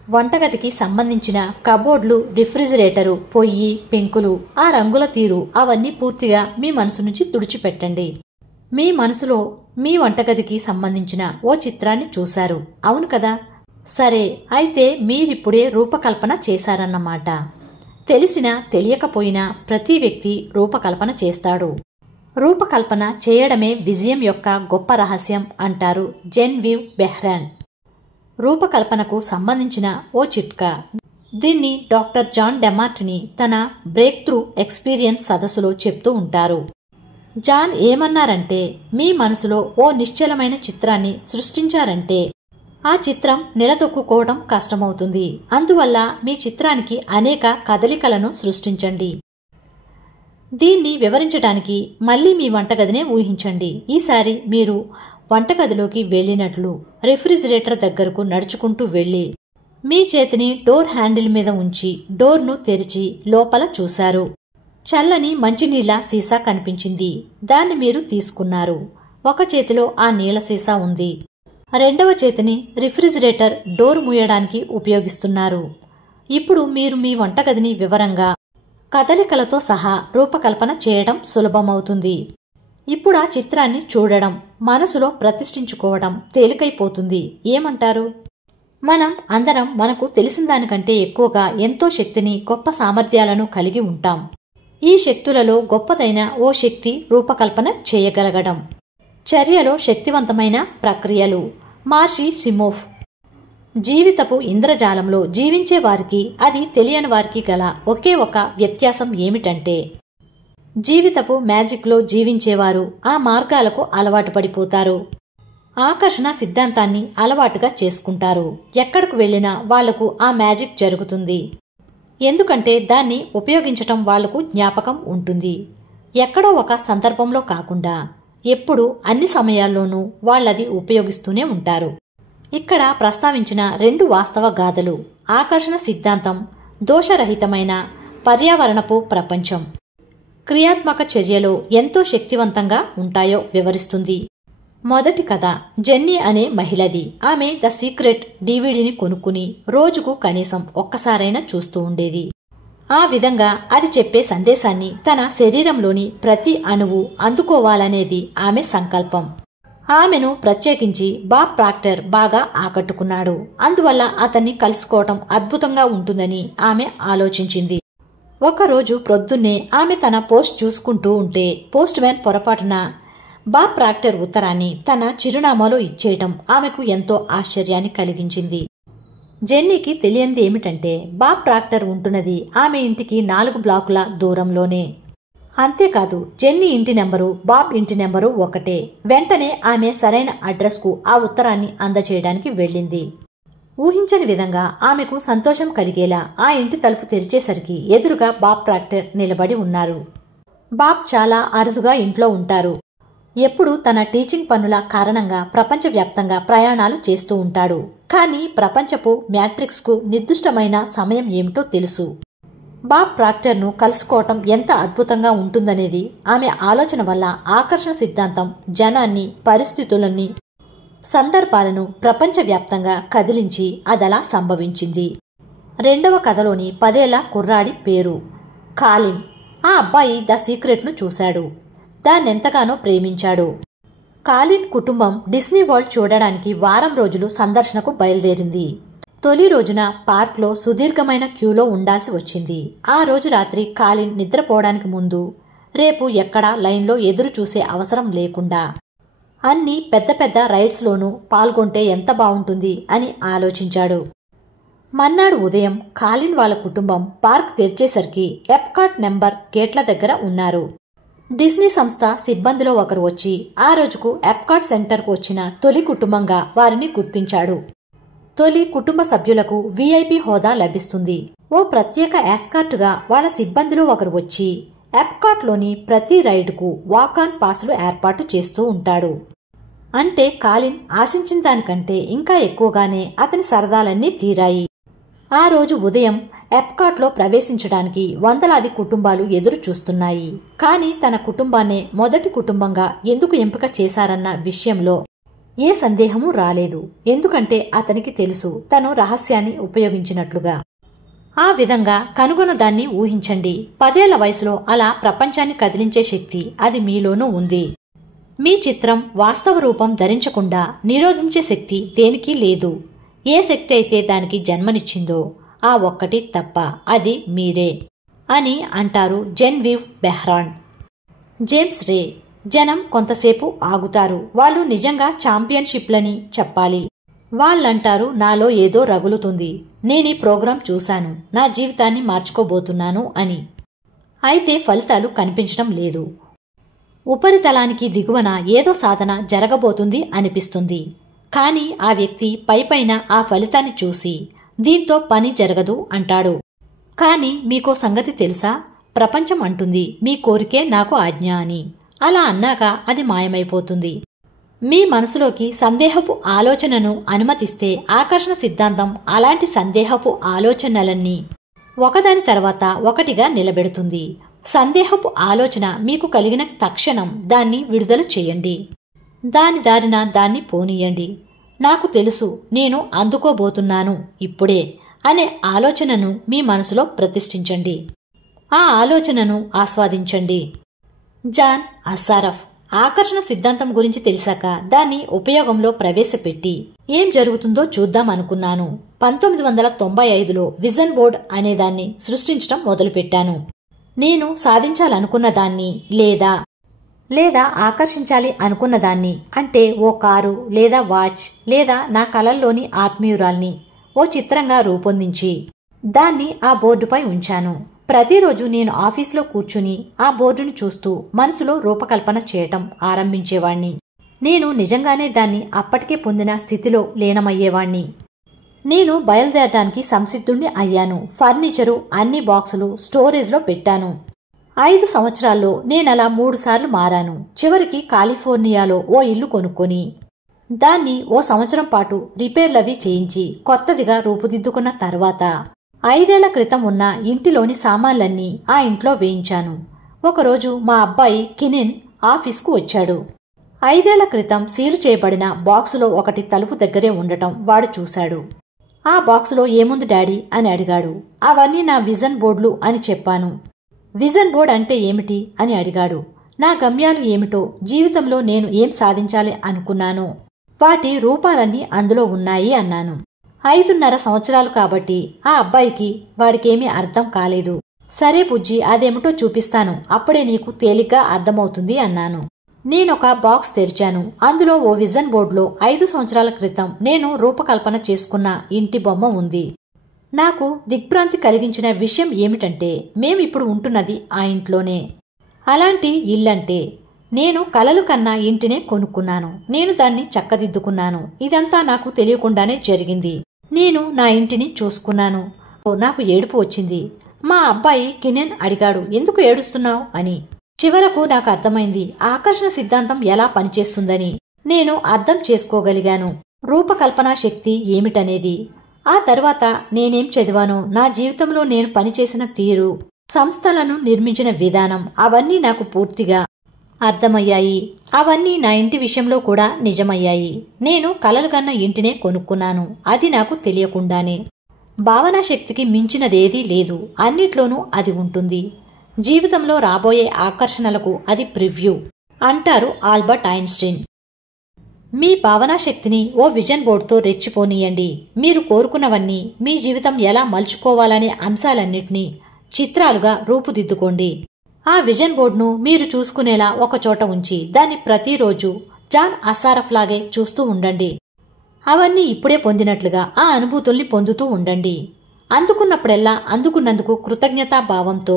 వంటగదికి సంబంధించిన కబోర్డ్లు, రిఫ్రిజిరేటరు, పొయ్యి, పెంకులు, ఆ రంగుల తీరు అవన్నీ పూర్తిగా మీ మనసు నుంచి తుడిచిపెట్టండి. మీ మనసులో మీ వంటగదికి సంబంధించిన ఓ చిత్రాన్ని చూశారు, అవును కదా? సరే, అయితే మీరిప్పుడే రూపకల్పన చేశారన్నమాట. తెలిసినా తెలియకపోయినా ప్రతి వ్యక్తి రూపకల్పన చేస్తాడు. రూపకల్పన చేయడమే విజయం యొక్క గొప్ప రహస్యం అంటారు జెన్వివ్ బెహ్రాన్. రూపకల్పనకు సంబంధించిన ఓ చిట్కా. దీన్ని డాక్టర్ జాన్ డెమార్టిని తన బ్రేక్ త్రూ ఎక్స్పీరియన్స్ సదస్సులో చెప్తూ ఉంటారు. జాన్ ఏమన్నారంటే, మీ మనసులో ఓ నిశ్చలమైన చిత్రాన్ని సృష్టించారంటే ఆ చిత్రం నిలదొక్కుకోవడం కష్టమవుతుంది. అందువల్ల మీ చిత్రానికి అనేక కదలికలను సృష్టించండి. దీన్ని వివరించడానికి మళ్ళీ మీ వంటగదినే ఊహించండి. ఈసారి మీరు వంటగదిలోకి వెళ్ళినట్లు రిఫ్రిజిరేటర్ దగ్గరకు నడుచుకుంటూ వెళ్ళి మీ చేతిని డోర్ హ్యాండిల్ మీద ఉంచి డోర్ను తెరిచి లోపల చూశారు. చల్లని మంచినీళ్ల సీసా కనిపించింది. దాన్ని మీరు తీసుకున్నారు. ఒక చేతిలో ఆ నీళ్ల సీసా ఉంది. రెండవ చేతిని రిఫ్రిజిరేటర్ డోర్ మూయడానికి ఉపయోగిస్తున్నారు. ఇప్పుడు మీరు మీ వంటగదిని వివరంగా కదలికలతో సహా రూపకల్పన చేయడం సులభమవుతుంది. ఇప్పుడు ఆ చిత్రాన్ని చూడడం, మనసులో ప్రతిష్ఠించుకోవడం తేలికైపోతుంది. ఏమంటారు? మనం అందరం మనకు తెలిసిన దానికంటే ఎక్కువగా ఎంతో శక్తిని, గొప్ప సామర్థ్యాలను కలిగి ఉంటాం. ఈ శక్తులలో గొప్పదైన ఓ శక్తి రూపకల్పన చేయగలగడం. చర్యలో శక్తివంతమైన ప్రక్రియలు. మార్షి సిమోఫ్. జీవితపు ఇంద్రజాలంలో జీవించే వారికి, అది తెలియని వారికి గల ఒకే ఒక వ్యత్యాసం ఏమిటంటే, జీవితపు మ్యాజిక్లో జీవించేవారు ఆ మార్గాలకు అలవాటు పడిపోతారు. ఆకర్షణ సిద్ధాంతాన్ని అలవాటుగా చేసుకుంటారు. ఎక్కడకు వెళ్ళినా వాళ్లకు ఆ మ్యాజిక్ జరుగుతుంది. ఎందుకంటే దాన్ని ఉపయోగించటం వాళ్లకు జ్ఞాపకం ఉంటుంది. ఎక్కడో ఒక సందర్భంలో కాకుండా ఎప్పుడు, అన్ని సమయాల్లోనూ వాళ్ళది ఉపయోగిస్తూనే ఉంటారు. ఇక్కడ ప్రస్తావించిన 2 వాస్తవ గాథలు ఆకర్షణ సిద్ధాంతం, దోషరహితమైన పర్యావరణపు ప్రపంచం క్రియాత్మక చర్యలో ఎంతో శక్తివంతంగా ఉంటాయో వివరిస్తుంది. మొదటి కథ జెన్నీ అనే మహిళది. ఆమె ద సీక్రెట్ డివిడిని కొనుక్కుని రోజుకు కనీసం ఒక్కసారైనా చూస్తూ ఉండేది. ఆ విధంగా అది చెప్పే సందేశాన్ని తన శరీరంలోని ప్రతి అణువు అందుకోవాలనేది ఆమె సంకల్పం. ఆమెను ప్రత్యేకించి బాబ్ ప్రాక్టర్ బాగా ఆకట్టుకున్నాడు. అందువల్ల అతన్ని కలుసుకోవటం అద్భుతంగా ఉంటుందని ఆమె ఆలోచించింది. ఒకరోజు ప్రొద్దున్నే ఆమె తన పోస్ట్ చూసుకుంటూ ఉంటే పోస్ట్ మ్యాన్ పొరపాటున బాబ్ ప్రాక్టర్ ఉత్తరాన్ని తన చిరునామాలో ఇచ్చేయటం ఆమెకు ఎంతో ఆశ్చర్యాన్ని కలిగించింది. జెన్నీకి తెలియంది ఏమిటంటే, బాబ్ ప్రాక్టర్ ఉంటున్నది ఆమె ఇంటికి 4 బ్లాకుల దూరంలోనే. అంతేకాదు, జెన్నీ ఇంటి నెంబరు, బాబ్ ఇంటి నెంబరు ఒకటే. వెంటనే ఆమె సరైన అడ్రస్కు ఆ ఉత్తరాన్ని అందచేయడానికి వెళ్ళింది. ఊహించని విధంగా ఆమెకు సంతోషం కలిగేలా ఆ ఇంటి తలుపు తెరిచేసరికి ఎదురుగా బాబ్ ప్రాక్టర్ నిలబడి ఉన్నారు. బాబ్ చాలా అరుదుగా ఇంట్లో ఉంటారు. ఎప్పుడూ తన టీచింగ్ పనుల కారణంగా ప్రపంచవ్యాప్తంగా ప్రయాణాలు చేస్తూ ఉంటాడు. కానీ ప్రపంచపు మ్యాట్రిక్స్కు నిర్దిష్టమైన సమయం ఏమిటో తెలుసు. బాబ్ ప్రాక్టర్ను కలుసుకోవటం ఎంత అద్భుతంగా ఉంటుందనేది ఆమె ఆలోచన వల్ల ఆకర్షణ సిద్ధాంతం జనాన్ని, పరిస్థితులన్నీ సందర్భాలను ప్రపంచవ్యాప్తంగా కదిలించి అదలా సంభవించింది. రెండవ కథలోని 10 ఏళ్ల కుర్రాడి పేరు కాలిన్. ఆ అబ్బాయి ద సీక్రెట్ను చూశాడు. దాన్నెంతగానో ప్రేమించాడు. కాలిన్ కుటుంబం డిస్నీ వరల్డ్ చూడడానికి వారం రోజులు సందర్శనకు బయలుదేరింది. తొలి రోజున పార్క్లో సుదీర్ఘమైన క్యూలో ఉండాల్సి వచ్చింది. ఆ రోజు రాత్రి కాలిన్ నిద్రపోవడానికి ముందు రేపు ఎక్కడా లైన్లో ఎదురు చూసే అవసరం లేకుండా అన్ని పెద్ద పెద్ద రైడ్స్లోనూ పాల్గొంటే ఎంత బావుంటుంది అని ఆలోచించాడు. మర్నాడు ఉదయం కాలిన్ వాళ్ళ కుటుంబం పార్క్ తెరిచేసరికి ఎప్కాట్ నెంబర్ గేట్ల దగ్గర ఉన్నారు. డిస్నీ సంస్థ సిబ్బందిలో ఒకరు వచ్చి ఆ రోజుకు ఎప్కాట్ సెంటర్కు వచ్చిన తొలి కుటుంబంగా వారిని గుర్తించాడు. తొలి కుటుంబ సభ్యులకు వీఐపీ హోదా లభిస్తుంది. ఓ ప్రత్యేక ఎస్కార్టుగా వాళ్ళ సిబ్బందిలో ఒకరు వచ్చి ఎప్కాట్లోని ప్రతి రైడ్కు వాక్-ఆన్ పాసులు ఏర్పాటు చేస్తూ ఉంటాడు. అంటే కాలిన్ ఆశించిన దానికంటే ఇంకా ఎక్కువగానే అతని సరదాలన్నీ తీరాయి. ఆ రోజు ఉదయం ఎప్కాట్లో ప్రవేశించడానికి వందలాది కుటుంబాలు ఎదురు చూస్తున్నాయి. కానీ తన కుటుంబాన్నే మొదటి కుటుంబంగా ఎందుకు ఎంపిక చేశారన్న విషయంలో ఏ సందేహమూ రాలేదు. ఎందుకంటే అతనికి తెలుసు తను రహస్యాన్ని ఉపయోగించినట్లుగా. ఆ విధంగా కనుగొన్న దాన్ని ఊహించండి. 10 ఏళ్ల వయసులో అలా ప్రపంచాన్ని కదిలించే శక్తి అది మీలోనూ ఉంది. మీ చిత్రం వాస్తవ రూపం ధరించకుండా నిరోధించే శక్తి దేనికి లేదు. ఏ శక్తి అయితే దానికి జన్మనిచ్చిందో ఆ ఒక్కటి తప్ప అది మీరే అని అంటారు జెన్వివ్ బెహ్రాన్. జేమ్స్ రే. జనం కొంతసేపు ఆగుతారు. వాళ్ళు నిజంగా ఛాంపియన్షిప్లని చెప్పాలి. వాళ్ళంటారు నాలో ఏదో రగులుతుంది, నేనీ ప్రోగ్రాం చూశాను, నా జీవితాన్ని మార్చుకోబోతున్నాను అని. అయితే ఫలితాలు కనిపించడం లేదు. ఉపరితలానికి దిగువన ఏదో సాధన జరగబోతుంది అనిపిస్తుంది. కానీ ఆ వ్యక్తి పైపైన ఆ ఫలితాన్ని చూసి దీంతో పని జరగదు అంటాడు. కానీ మీకో సంగతి తెలుసా? ప్రపంచం అంటుంది మీ కోరికే నాకు ఆజ్ఞ అని. అలా అన్నాక అది మాయమైపోతుంది. మీ మనసులోకి సందేహపు ఆలోచనను అనుమతిస్తే ఆకర్షణ సిద్ధాంతం అలాంటి సందేహపు ఆలోచనలన్నీ ఒకదాని తర్వాత ఒకటిగా నిలబెడుతుంది. సందేహపు ఆలోచన మీకు కలిగిన తక్షణం దాన్ని విడుదల చేయండి. దాని దారిన దాన్ని పోనీయండి. నాకు తెలుసు, నేను అందుకోబోతున్నాను ఇప్పుడే అనే ఆలోచనను మీ మనసులో ప్రతిష్ఠించండి. ఆ ఆలోచనను ఆస్వాదించండి. జాన్ అస్సారఫ్. ఆకర్షణ సిద్ధాంతం గురించి తెలిసాక దాన్ని ఉపయోగంలో ప్రవేశపెట్టి ఏం జరుగుతుందో చూద్దాం అనుకున్నాను. 1995లో విజన్ బోర్డ్ అనేదాన్ని సృష్టించడం మొదలుపెట్టాను. నేను సాధించాలనుకున్న దాన్ని లేదా ఆకర్షించాలి అనుకున్నదాన్ని, అంటే ఓ కారు లేదా వాచ్ లేదా నా కలల్లోని ఆత్మీయురాల్ని ఓ చిత్రంగా రూపొందించి దాన్ని ఆ బోర్డుపై ఉంచాను. ప్రతిరోజు నేను ఆఫీసులో కూర్చుని ఆ బోర్డును చూస్తూ మనసులో రూపకల్పన చేయటం ఆరంభించేవాణ్ణి. నేను నిజంగానే దాన్ని అప్పటికే పొందిన స్థితిలో లీనమయ్యేవాణ్ణి. నేను బయలుదేరడానికి సంసిద్ధుణ్ణి అయ్యాను. ఫర్నిచరు, అన్ని బాక్సులు స్టోరేజ్లో పెట్టాను. 5 సంవత్సరాల్లో నేనలా 3 సార్లు మారాను. చివరికి కాలిఫోర్నియాలో ఓ ఇల్లు కొనుక్కొని దాన్ని ఓ సంవత్సరం పాటు రిపేర్లవి చేయించి కొత్తదిగా రూపుదిద్దుకున్న తర్వాత 5 ఏళ్ల క్రితం ఉన్న ఇంటిలోని సామాన్లన్నీ ఆ ఇంట్లో వేయించాను. ఒకరోజు మా అబ్బాయి కినెన్ ఆఫీస్కు వచ్చాడు. 5 ఏళ్ల క్రితం సీలు చేయబడిన బాక్సులో ఒకటి తలుపు దగ్గరే ఉండటం వాడు చూశాడు. ఆ బాక్సులో ఏముంది డాడీ అని అడిగాడు. అవన్నీ నా విజన్ బోర్డులు అని చెప్పాను. విజన్ బోర్డ్ అంటే ఏమిటి అని అడిగాడు. నా గమ్యాలు ఏమిటో, జీవితంలో నేను ఏం సాధించాలి అనుకున్నానో వాటి రూపాలన్నీ అందులో ఉన్నాయి అన్నాను. 5.5 సంవత్సరాలు కాబట్టి ఆ అబ్బాయికి వాడికేమీ అర్థం కాలేదు. సరే బుజ్జి, అదేమిటో చూపిస్తాను, అప్పుడే నీకు తేలిగ్గా అర్థమవుతుంది అన్నాను. నేనొక బాక్స్ తెరిచాను. అందులో ఓ విజన్ బోర్డులో 5 సంవత్సరాల క్రితం నేను రూపకల్పన చేసుకున్న ఇంటి బొమ్మ ఉంది. నాకు దిగ్భ్రాంతి కలిగించిన విషయం ఏమిటంటే మేమిప్పుడు ఉంటున్నది ఆ ఇంట్లోనే. అలాంటి ఇల్లంటే నేను కలలు కన్నా ఇంటినే కొనుక్కున్నాను. నేను దాన్ని చక్కదిద్దుకున్నాను. ఇదంతా నాకు తెలియకుండానే జరిగింది. నేను నా ఇంటిని చూసుకున్నాను. నాకు ఏడుపు వచ్చింది. మా అబ్బాయి కినెన్ అడిగాడు, ఎందుకు ఏడుస్తున్నావు అని. చివరకు నాకు అర్థమైంది ఆకర్షణ సిద్ధాంతం ఎలా పనిచేస్తుందని. నేను అర్థం చేసుకోగలిగాను రూపకల్పనా శక్తి ఏమిటనేది. ఆ తర్వాత నేనేం చదివానో, నా జీవితంలో నేను పనిచేసిన తీరు, సంస్థలను నిర్మించిన విధానం, అవన్నీ నాకు పూర్తిగా అర్థమయ్యాయి. అవన్నీ నా ఇంటి విషయంలో కూడా నిజమయ్యాయి. నేను కలలుగన్న ఇంటినే కొనుక్కున్నాను, అది నాకు తెలియకుండానే. భావనా శక్తికి మించినదేదీ లేదు, అన్నిట్లోనూ అది ఉంటుంది. జీవితంలో రాబోయే ఆకర్షణలకు అది ప్రివ్యూ అంటారు ఆల్బర్ట్ ఐన్స్టీన్. మీ భావనా శక్తిని ఓ విజన్ బోర్డుతో రెచ్చిపోనీయండి. మీరు కోరుకున్నవన్నీ, మీ జీవితం ఎలా మలుచుకోవాలనే అంశాలన్నింటినీ చిత్రాలుగా రూపుదిద్దుకోండి. ఆ విజన్ బోర్డును మీరు చూసుకునేలా ఒకచోట ఉంచి దాన్ని ప్రతిరోజు జాన్ అసారఫ్ లాగే చూస్తూ ఉండండి. అవన్నీ ఇప్పుడే పొందినట్లుగా ఆ అనుభూతుల్ని పొందుతూ ఉండండి. అందుకున్నప్పుడెల్లా అందుకున్నందుకు కృతజ్ఞతాభావంతో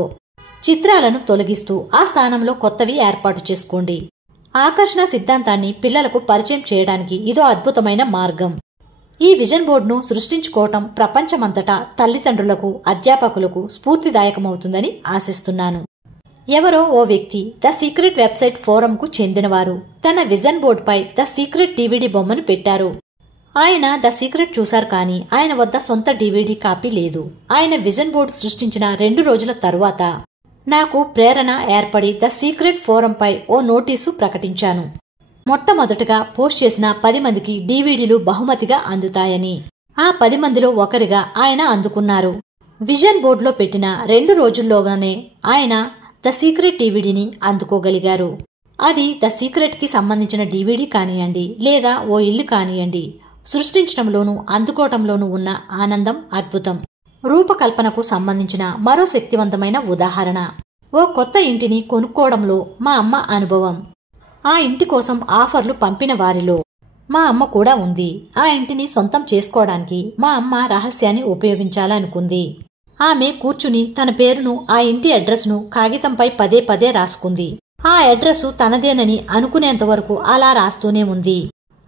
చిత్రాలను తొలగిస్తూ ఆ స్థానంలో కొత్తవి ఏర్పాటు చేసుకోండి. ఆకర్షణ సిద్ధాంతాన్ని పిల్లలకు పరిచయం చేయడానికి ఇదో అద్భుతమైన మార్గం. ఈ విజన్ బోర్డును సృష్టించుకోవటం ప్రపంచమంతటా తల్లిదండ్రులకు, అధ్యాపకులకు స్ఫూర్తిదాయకమవుతుందని ఆశిస్తున్నాను. ఎవరో ఓ వ్యక్తి ద సీక్రెట్ వెబ్సైట్ ఫోరంకు చెందినవారు తన విజన్ బోర్డుపై ద సీక్రెట్ డివిడి బొమ్మను పెట్టారు. ఆయన ద సీక్రెట్ చూశారు, కానీ ఆయన వద్ద సొంత డివిడి కాపీ లేదు. ఆయన విజన్ బోర్డు సృష్టించిన 2 రోజుల తరువాత నాకు ప్రేరణ ఏర్పడి ద సీక్రెట్ ఫోరంపై ఓ నోటీసు ప్రకటించాను. మొట్టమొదటగా పోస్ట్ చేసిన 10 మందికి డివిడీలు బహుమతిగా అందుతాయని. ఆ 10 మందిలో ఒకరిగా ఆయన అందుకున్నారు. విజన్ బోర్డులో పెట్టిన 2 రోజుల్లోగానే ఆయన ద సీక్రెట్ డివిడీని అందుకోగలిగారు. అది ద సీక్రెట్కి సంబంధించిన డివిడీ కానియండి, లేదా ఓ ఇల్లు కానియండి, సృష్టించడంలోనూ అందుకోవటంలోనూ ఉన్న ఆనందం అద్భుతం. రూపకల్పనకు సంబంధించిన మరో శక్తివంతమైన ఉదాహరణ ఓ కొత్త ఇంటిని కొనుక్కోవడంలో మా అమ్మ అనుభవం. ఆ ఇంటి కోసం ఆఫర్లు పంపిన వారిలో మా అమ్మ కూడా ఉంది. ఆ ఇంటిని సొంతం చేసుకోవడానికి మా అమ్మ రహస్యాన్ని ఉపయోగించాలనుకుంది. ఆమె కూర్చుని తన పేరును, ఆ ఇంటి అడ్రస్ను కాగితంపై పదే పదే రాసుకుంది. ఆ అడ్రస్సు తనదేనని అనుకునేంతవరకు అలా రాస్తూనే ఉంది.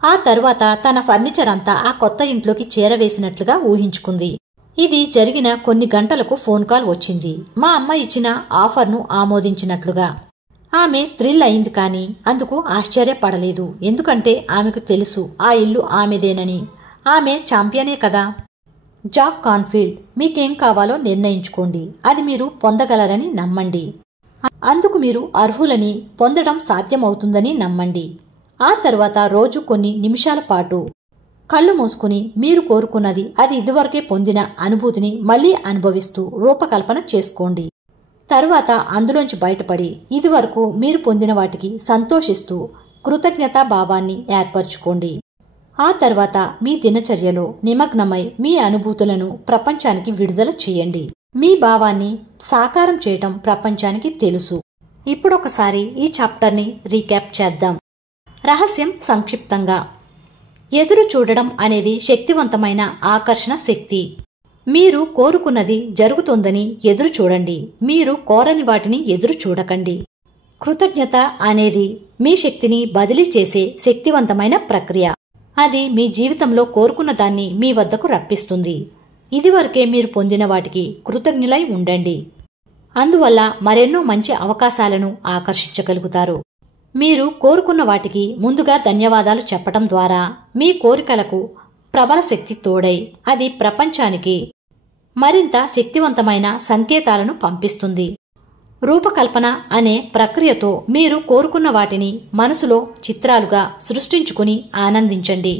ఆ తరువాత తన ఫర్నిచర్ అంతా ఆ కొత్త ఇంట్లోకి చేరవేసినట్లుగా ఊహించుకుంది. ఇది జరిగిన కొన్ని గంటలకు ఫోన్ కాల్ వచ్చింది, మా అమ్మ ఇచ్చిన ఆఫర్ను ఆమోదించినట్లుగా. ఆమె థ్రిల్ అయింది, కానీ అందుకు ఆశ్చర్యపడలేదు. ఎందుకంటే ఆమెకు తెలుసు ఆ ఇల్లు ఆమెదేనని. ఆమె ఛాంపియనే కదా. జాక్ కాన్ఫీల్డ్, మీకేం కావాలో నిర్ణయించుకోండి, అది మీరు పొందగలరని నమ్మండి. అందుకు మీరు అర్హులని, పొందడం సాధ్యమవుతుందని నమ్మండి. ఆ తర్వాత రోజు కొన్ని నిమిషాల పాటు కళ్ళు మూసుకుని మీరు కోరుకున్నది, అది ఇదివరకే పొందిన అనుభూతిని మళ్లీ అనుభవిస్తూ రూపకల్పన చేసుకోండి. తరువాత అందులోంచి బయటపడి ఇదివరకు మీరు పొందిన వాటికి సంతోషిస్తూ కృతజ్ఞతా భావాన్ని ఏర్పరచుకోండి. ఆ తర్వాత మీ దినచర్యలో నిమగ్నమై మీ అనుభూతులను ప్రపంచానికి విడుదల చేయండి. మీ భావాన్ని సాకారం చేయటం ప్రపంచానికి తెలుసు. ఇప్పుడొకసారి ఈ చాప్టర్ని రీక్యాప్ చేద్దాం. రహస్యం సంక్షిప్తంగా: ఎదురు చూడడం అనేది శక్తివంతమైన ఆకర్షణ శక్తి. మీరు కోరుకున్నది జరుగుతుందని ఎదురు చూడండి, మీరు కోరని వాటిని ఎదురు చూడకండి. కృతజ్ఞత అనేది మీ శక్తిని బదిలీ చేసే శక్తివంతమైన ప్రక్రియ. అది మీ జీవితంలో కోరుకున్న దాన్ని మీ వద్దకు రప్పిస్తుంది. ఇదివరకే మీరు పొందిన వాటికి కృతజ్ఞులై ఉండండి. అందువల్ల మరెన్నో మంచి అవకాశాలను ఆకర్షించగలుగుతారు. మీరు కోరుకున్న వాటికి ముందుగా ధన్యవాదాలు చెప్పటం ద్వారా మీ కోరికలకు ప్రబల శక్తి తోడై అది ప్రపంచానికి మరింత శక్తివంతమైన సంకేతాలను పంపిస్తుంది. రూపకల్పన అనే ప్రక్రియతో మీరు కోరుకున్న వాటిని మనసులో చిత్రాలుగా సృష్టించుకుని ఆనందించండి.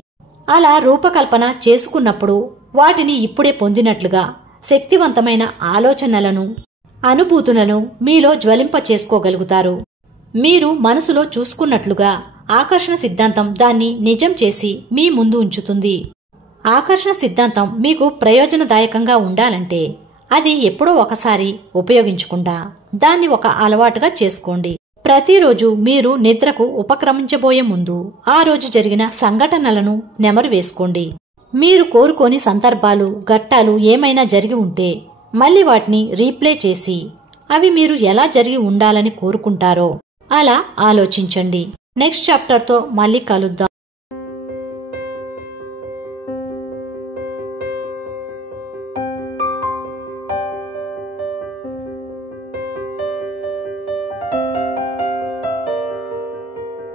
అలా రూపకల్పన చేసుకున్నప్పుడు వాటిని ఇప్పుడే పొందినట్లుగా శక్తివంతమైన ఆలోచనలను, అనుభూతులను మీలో జ్వలింప చేసుకోగలుగుతారు. మీరు మనసులో చూసుకున్నట్లుగా ఆకర్షణ సిద్ధాంతం దాన్ని నిజం చేసి మీ ముందు ఉంచుతుంది. ఆకర్షణ సిద్ధాంతం మీకు ప్రయోజనదాయకంగా ఉండాలంటే అది ఎప్పుడో ఒకసారి ఉపయోగించకుండా దాన్ని ఒక అలవాటుగా చేసుకోండి. ప్రతిరోజు మీరు నిద్రకు ఉపక్రమించబోయే ముందు ఆ రోజు జరిగిన సంఘటనలను నెమరు వేసుకోండి. మీరు కోరుకోని సందర్భాలు, ఘట్టాలు ఏమైనా జరిగి ఉంటే మళ్ళీ వాటిని రీప్లే చేసి అవి మీరు ఎలా జరిగి ఉండాలని కోరుకుంటారో అలా ఆలోచించండి. నెక్స్ట్ చాప్టర్తో మళ్ళీ కలుద్దాం.